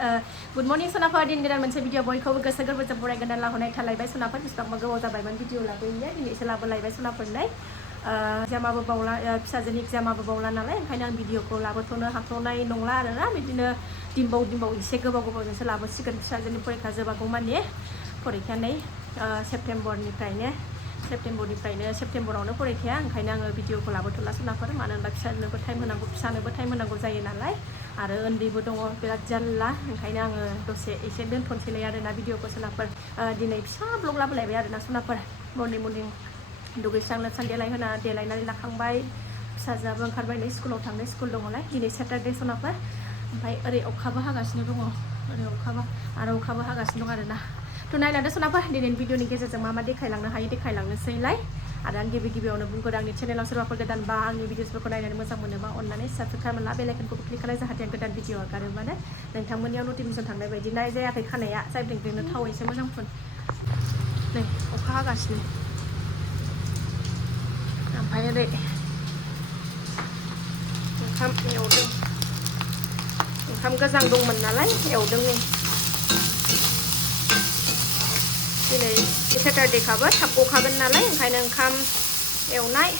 good morning सोनाफोर दिन गोदान मोनसे भिडिअ बयखौबो गोसो गोरबोजों बरायगोदान लाहरनाय थालायबाय सोनाफोर बेसेबांबा गोबाव जाबायमोन भिडिअ लाबोयैनो दिनैसो लाबोलायबाय सोनाफोरलाय एग्जामाबो बावला फिसाजोनि एग्जामाबो बावला नालाय ओंखायनो आं भिडिअखौ लाबोथ'नो हाथ'नाय नंला आरोना बिदिनो दिनबाव एसे गोबावजोंसो लाबोसिगोन फिसाजोनि फरिखा जोबागौ माने फरिखाया नै सेप्तेम्बरावनो फरिखाया ओंखायनो आङो भिडिअखौ लाबोथ'ला सोनाफोर मानो होनबा फिसानोबो टाइम होनांगौ जायो नालाय आरो उन्दैबो दङ बिराद जारला ओंखायनो आङो दसे एसे दोनथ'नोसैलाय आरोना भिडिअखौ सोनाफोर दिनै फिसा ब्लग लाबोलायबाय आरोना सोनाफोर मर्निं दुगैस्रां लोबस्रां देलायनानै लाखांबाय फिसाजोआबो ओंखारबाय नै स्कुलाव थांनो स्कुल दङलाय दिनै सेटारडे सोनाफोर ओमफ्राय ओरै अखाबो हागासिनो दङ अखाबो हागासिनो दं आरोना थ' नायलांदो सोनाफोर दिनैनि भिडिअनि गेजेरजों मा देखायलांनो हायो देखायलांनोसैलाय आरो आं गिबियावनो बुंगोन आंनि चेनेलाव सोरबाफोर गोदान बा आंनि भिडिअसफोरखौ नायनानै मोजां मोनोबा अननानै साबस्क्राइब खालामना बेल आइकनखौ क्लिक खालाम जाहाथे आं गोदान भिडिअ आगारोबानो नोंथांमोननियाव नटिफिकेसन थांनाय बायदि जायाखै खानाया जायब्रेंनो थाव एसे मोजां फुन नै अखा हागासिनो ओमफ्राय ओरै ओंखाम गोजां दंमोन नालाय एवदों नै दिनै सेटारडेखाबो थाब गखागोन नालाय ओंखायनो ओंखाम एवनाय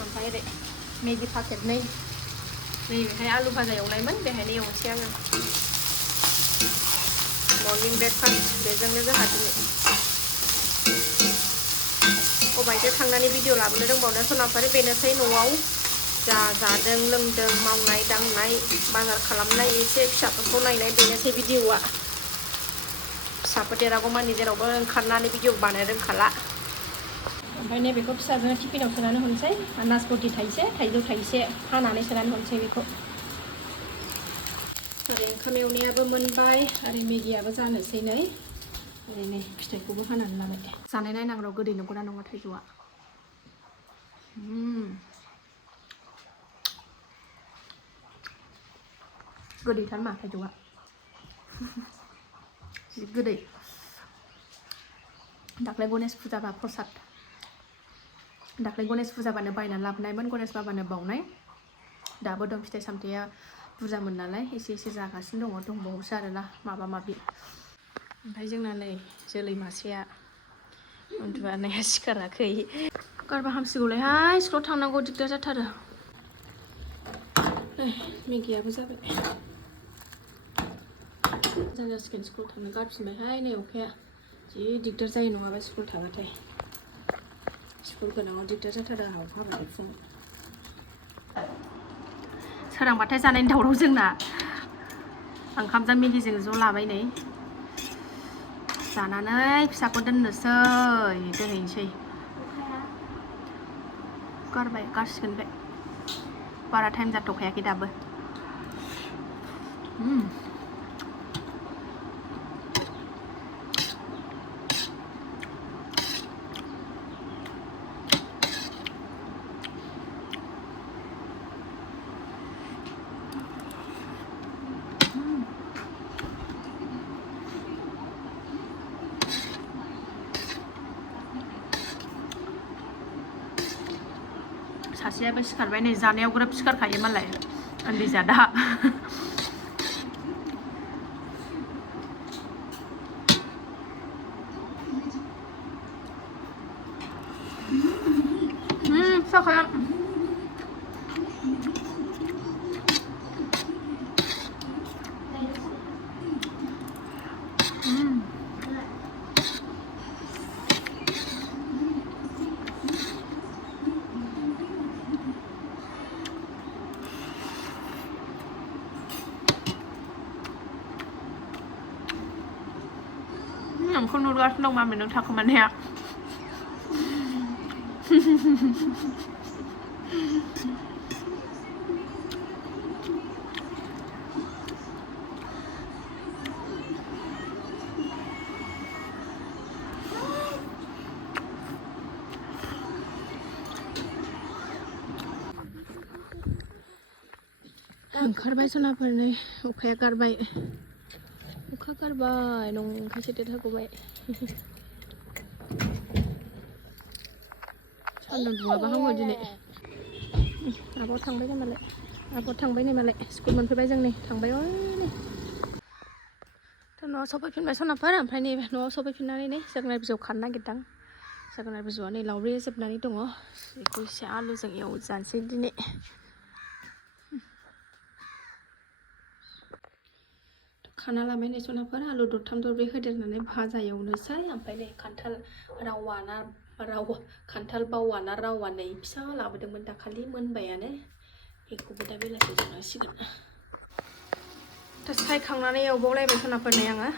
ओमफ्राय ओरै मेगि पाकेटनै नैबेहाय आलु भाजा एवनायमोन बेहायनो एवनोसै आङो मर्निं ब्रेकफास्ट बेजोंनो जोंहा दिनै अबायसो थांनानै भिडिअ लाबोनो रोंबावनो सोनाफोर बेनोसै न'आव जा जादों लोंदों मावनाय दांनाय बाजार खालामनाय एसे फिसाफोरखौ नायनाय बेनोसै भिडिअआ फिसाफोर देरागौमानि जेरावबो ओंखारनानै भिडिअ बानायनो रोंखाला ओमफ्राय नैबेखौ फिसाजों टिफिनाव सोनानै हरनोसै नासपति थाइजौ थाइसे हानानै सोनानै हरनोसै बेखौ ओरै ओंखाम एवनायाबो मोनबाय ओरै मेगियाबो जानोसै नै ओरै फिथाइखौबो हानानै लाबाय जानाय नायनांगौ गोदै नंगौना नङा थाइजौआ गोदैथार मा थाइजौआ गोदै दाख्लै गणेश फुजाबा प्रसाद दाख्लै गणेश फुजाबानो बायनानै लाबोनायमोन गणेश बाबानो बावनाय दाबो दं फिथाइ सामथाइया बुरजामोन नालाय एसे जागासिनो दंबावोसो आरोना माबा माबि ओमफ्राय जोंना नै जोलै मासेया उन्दुनाया सिखाराखै गारबा हामसिगौलायहाय स्कुलाव थांनांगौ दिगदार जाथारो मेगियाबो जाबाय जासिगोन स्कुलाव थांनो गारफिनबायहाय नै अखाया जि दिगदार जायो नङाबा स्कुल थाबाथाय स्कुल गोनाङाव दिगदार जाथारो आंहा अखा हाबाथाय फुङाव सोरांबाथाय जानायनि दावराव जोंना ओंखामजों मेगिजों ज' लाबाय नै जानानै फिसाखौ दोननोसै दोनहैनोसै गारसिगोन बे बारा टाइम जाथ'खायाखै दाबो सासेयाबो सिखारबाय नै जानायाव ग्रोब सिखारखायो मालाय उन्दै जादा फिसाखाया नोंखौ नुगासिनो दं मामि नों थाखोमानाया ओंखारबाय सोनाफोर नै अखाया गारबाय अखा गारबाय नंखायसो देरहागौबाय सान्दुं दुङाबा हामगौ दिनै आब'आ थांबाय नै मालाय स्कुल मोनफैबाय जों नै थांबाय नै न'आव सफैफिनबाय सनाफोर ओमफ्राय नै न'आव सफैफिननानै नै जोगोनार बिजौ खानो नागिरदों जोगोनार बिजौआ नै लावब्रै जोबनानै दङ बेखौ एसे आलुजों एवजानोसै दिनै खाना लाबाय नै सनाफोर आलु दरथाम दरब्रै होदेरनानै भाजा एवनोसै ओमफ्राय नै खान्थाल खान्थाल बावा ना रावा नै फिसा लाबोदोंमोन दाखालि मोनबायानो बेखौबो दा बेलासियाव जानांसिगोन दा सायखांनानै एवबावलायबाय सनाफोर नै आङो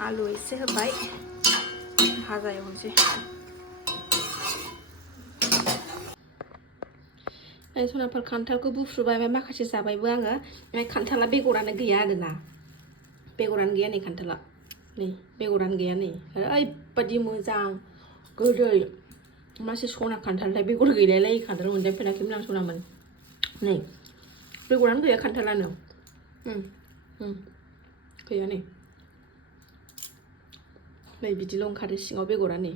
आलु एसे होबाय भाजा एवनोसै सनाफोर खान्थालखौ बुफ्रुबाय ओमफ्राय माखासे जाबायबो आङो ओमफ्राय खान्थाला बेगरानो गैया आरोना बेगरानो गैया नै खान्थाला नै बेगरानो गैया नै ओरैबायदि मोजां गोदै मासे सना खान्थालथाय बेगर गैलायलायै खान्थाल मोनजाफेराखैमोन आं सनामोन नै बेगरानो गैया खान्थालानो गैया नै नै बिदिल' ओंखारो सिङाव बेगरा नै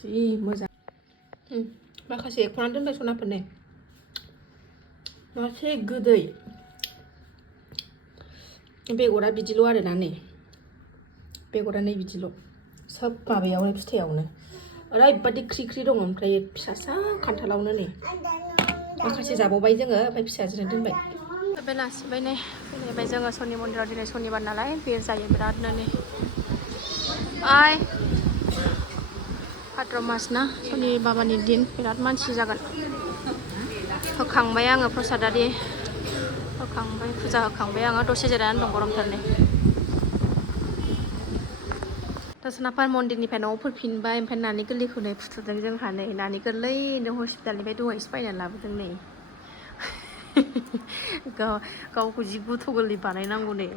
जि मोजां माखासे एख'नानै दोनबाय सनाफोर नै मासे गोदै बेगरा बिदिल' आरोना नै बेगरा नै बिदिल' सोब माबायावनो फिथाइयावनो ओरैबायदि ख्रि ख्रि दङ ओमफ्राय फिसा फिसा खान्थालावनो नै माखासे जाबावबाय जोङो ओमफ्राय फिसाजों दोनबाय बेलासिबाय नै फैलायबाय जोङो शनि मन्दिराव दिनै शनिबार नालाय बेर जायो बिरादनो नै भाद्र मास ना शनि बाबानि दिन बिराद मानसि जागोन होखांबाय आङो प्रसादारि होखांबाय फुजा होखांबाय आङो दसे जिरायनानै दं गरमथारनि दा सनाफोर मन्दिरनिफ्राय न'आव फैफिनबाय ओमफ्राय नानि गोरलैखौ नै फुथुदों जोंहा नै नानि गोरलैनो हस्पिटालनिफ्राय दहायसो बायनानै लाबोदों नै गावखौ जि गथ' गोरलै बानायनांगौ नै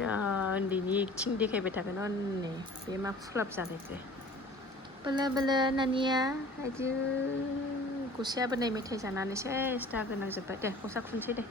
उन्दैनि एक्टिं देखायबाय थागोन नै बे मा खुलाब जानायसै बोलो बोलो नानिया आयजो गस्लायाबो नै मेथाइ जानानै सेस दागो नांजोब्बाय दे गस्ला खुनसै दे